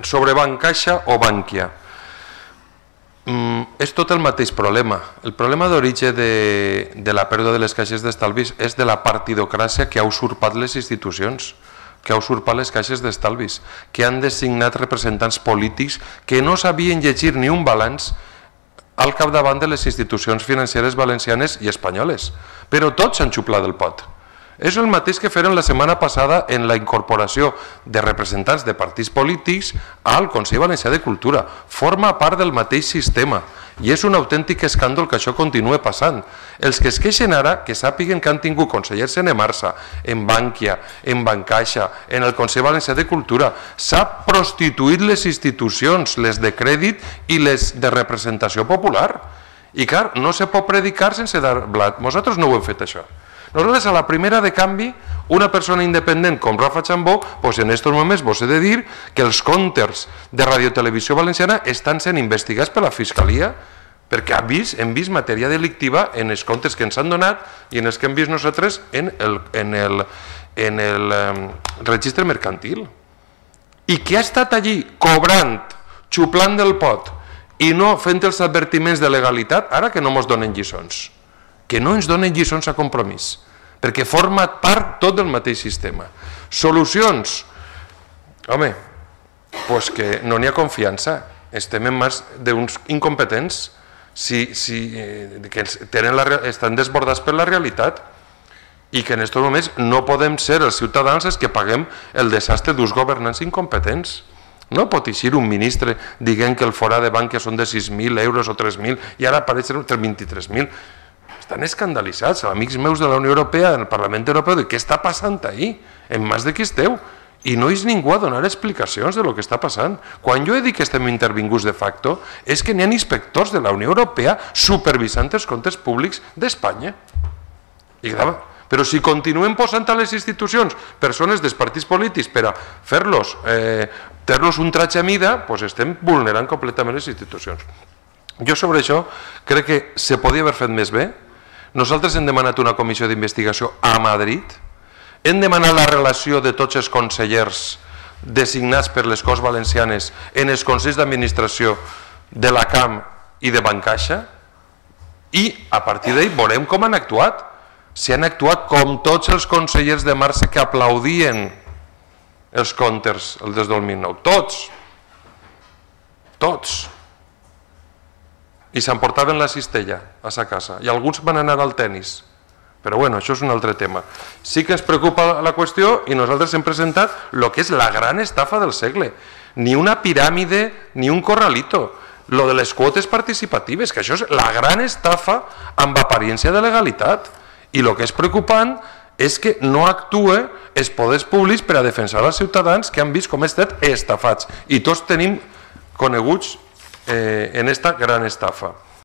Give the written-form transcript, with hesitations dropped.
Sobre Bancaixa o Bankia. És tot el mateix problema. El problema d'origen de la pèrdua de les caixes d'estalvis és de la partidocràcia que ha usurpat les institucions, que ha usurpat les caixes d'estalvis, que han designat representants polítics que no sabien llegir ni un balanç al capdavant de les institucions financeres valencianes i espanyoles. Però tots s'han xuplat del pot. És el mateix que feren la setmana passada en la incorporació de representants de partits polítics al Consell Valencià de Cultura. Forma part del mateix sistema i és un autèntic escàndol que això continue passant. Els que es queixen ara, que sàpiguen que han tingut consellers en Emarsa, en Bankia, en Bancaixa, en el Consell Valencià de Cultura. S'ha prostituït les institucions, les de crèdit i les de representació popular. I clar, no se pot predicar sense dar blat. Nosaltres no ho hem fet això. Nosaltres, a la primera de canvi, una persona independent com Rafa Chambó, en aquests moments vos he de dir que els comptes de Radiotelevisió Valenciana estan sent investigats per la Fiscalia perquè hem vist matèria delictiva en els comptes que ens han donat i en els que hem vist nosaltres en el registre mercantil. I qui ha estat allí cobrant, xuplant del pot i no fent els advertiments de legalitat, ara que no ens donen lliçons. Que no ens donen lliçons a Compromís, perquè forma part tot del mateix sistema. Solucions? Home, doncs que no n'hi ha confiança. Estem en mans d'uns incompetents que estan desbordats per la realitat i que en aquests moments no podem ser els ciutadans els que paguem el desastre d'uns governants incompetents. No pot eixir un ministre dient que el forà de Bankia són de 6.000 euros o 3.000 i ara apareixen 23.000. Estan escandalitzats, amics meus de la Unió Europea, del Parlament Europeu, de què està passant ahí, en mans de qui esteu. I no és ningú a donar explicacions de lo que està passant. Quan jo he dit que estem intervinguts de facto, és que n'hi ha inspectors de la Unió Europea supervisant els comptes públics d'Espanya. Però si continuem posant a les institucions persones dels partits polítics per a fer-los un tratge a mida, doncs estem vulnerant completament les institucions. Jo sobre això crec que se podia haver fet més bé. Nosaltres hem demanat una comissió d'investigació a Madrid, hem demanat la relació de tots els consellers designats per les Corts Valencianes en els consells d'administració de la CAM i de Bancaixa i a partir d'ahí veurem com han actuat. Si han actuat com tots els consellers de Marxa que aplaudien els comptes des del 2009. Tots. I s'emportaven la cistella a sa casa i alguns van anar al tennis, però bueno, això és un altre tema. Sí que ens preocupa la qüestió i nosaltres hem presentat el que és la gran estafa del segle, ni una piràmide ni un corralito, lo de les quotes participatives, que això és la gran estafa amb apariencia de legalitat, i el que és preocupant és que no actuen els poders públics per a defensar els ciutadans que han vist com han estat estafats, i tots tenim coneguts en esta gran estafa.